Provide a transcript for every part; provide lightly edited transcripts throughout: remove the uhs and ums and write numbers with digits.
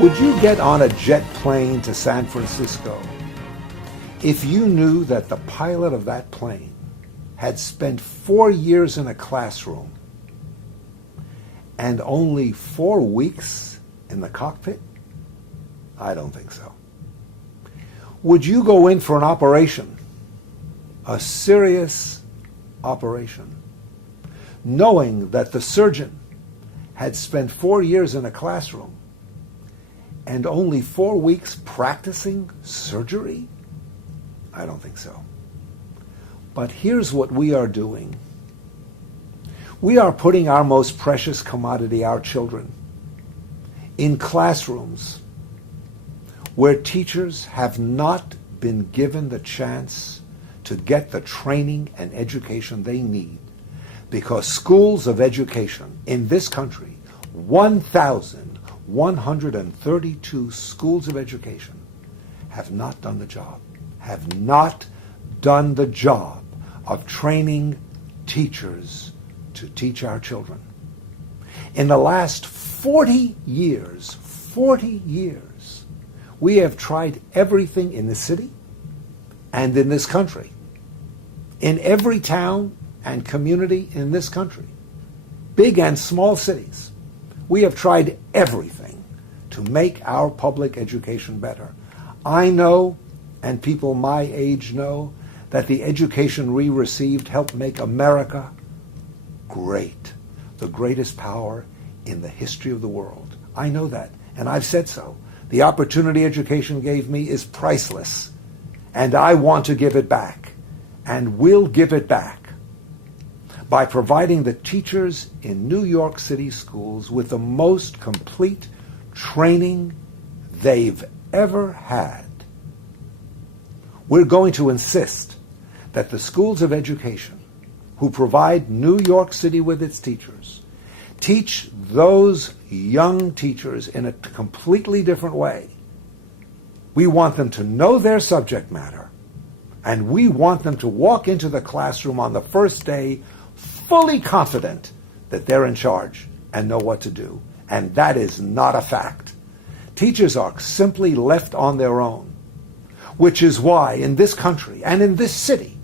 Would you get on a jet plane to San Francisco if you knew that the pilot of that plane had spent 4 years in a classroom and only 4 weeks in the cockpit? I don't think so. Would you go in for an operation, a serious operation, knowing that the surgeon had spent 4 years in a classroom and only 4 weeks practicing surgery? I don't think so. But here's what we are doing. We are putting our most precious commodity, our children, in classrooms where teachers have not been given the chance to get the training and education they need, because schools of education in this country, 1,132 schools of education, have not done the job, of training teachers to teach our children. In the last 40 years, we have tried everything in the city and in this country, in every town and community in this country, big and small cities. We have tried everything to make our public education better. I know, and people my age know, that the education we received helped make America great, the greatest power in the history of the world. I know that, and I've said so. The opportunity education gave me is priceless, and I want to give it back, and will give it back, by providing the teachers in New York City schools with the most complete training they've ever had. We're going to insist that the schools of education who provide New York City with its teachers teach those young teachers in a completely different way. We want them to know their subject matter, and we want them to walk into the classroom on the first day fully confident that they're in charge and know what to do. And that is not a fact. Teachers are simply left on their own, which is why in this country and in this city,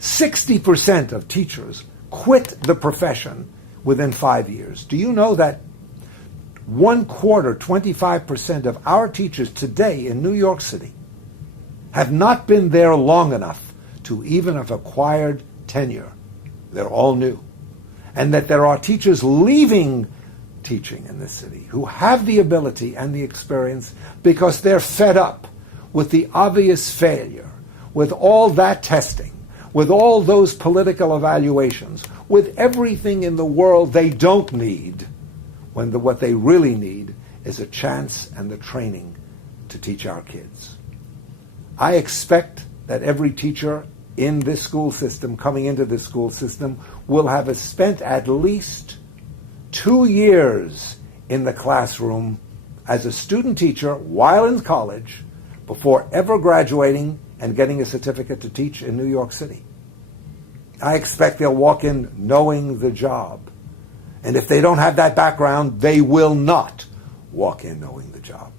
60% of teachers quit the profession within 5 years. Do you know that 25% of our teachers today in New York City have not been there long enough to even have acquired tenure? They're all new. And that there are teachers leaving teaching in this city who have the ability and the experience because they're fed up with the obvious failure, with all that testing, with all those political evaluations, with everything in the world they don't need, when what they really need is a chance and the training to teach our kids. I expect that every teacher in this school system, coming into this school system, will have spent at least 2 years in the classroom as a student teacher while in college before ever graduating and getting a certificate to teach in New York City. I expect they'll walk in knowing the job. And if they don't have that background, they will not walk in knowing the job.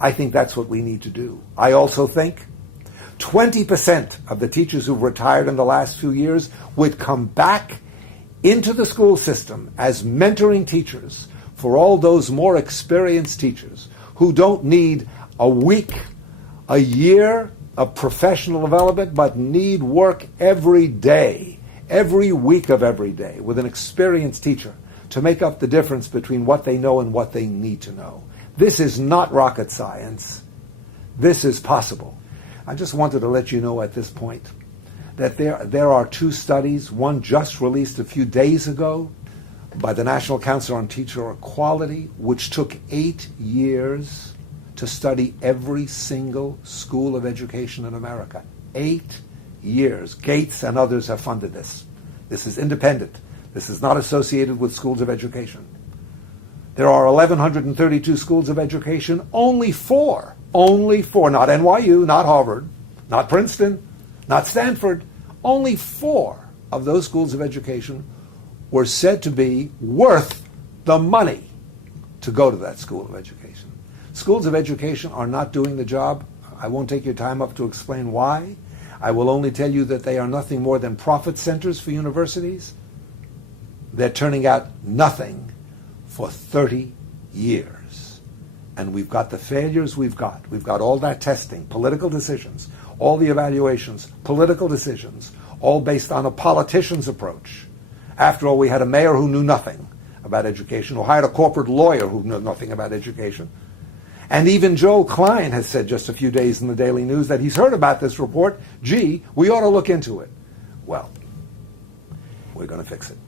I think that's what we need to do. I also think 20% of the teachers who've retired in the last few years would come back into the school system as mentoring teachers for all those more experienced teachers who don't need a week, a year of professional development, but need work every day, every week of every day, with an experienced teacher to make up the difference between what they know and what they need to know. This is not rocket science. This is possible. I just wanted to let you know at this point that there are 2 studies, one just released a few days ago by the National Council on Teacher Equality, which took 8 years to study every single school of education in America. 8 years. Gates and others have funded this. This is independent. This is not associated with schools of education. There are 1,132 schools of education, only four, not NYU, not Harvard, not Princeton, not Stanford, only 4 of those schools of education were said to be worth the money to go to that school of education. Schools of education are not doing the job. I won't take your time up to explain why. I will only tell you that they are nothing more than profit centers for universities. They're turning out nothing for 30 years. And we've got the failures we've got. We've got all that testing, political decisions, all the evaluations, political decisions, all based on a politician's approach. After all, we had a mayor who knew nothing about education, who hired a corporate lawyer who knew nothing about education. And even Joe Klein has said just a few days in the Daily News that he's heard about this report. Gee, we ought to look into it. Well, we're going to fix it.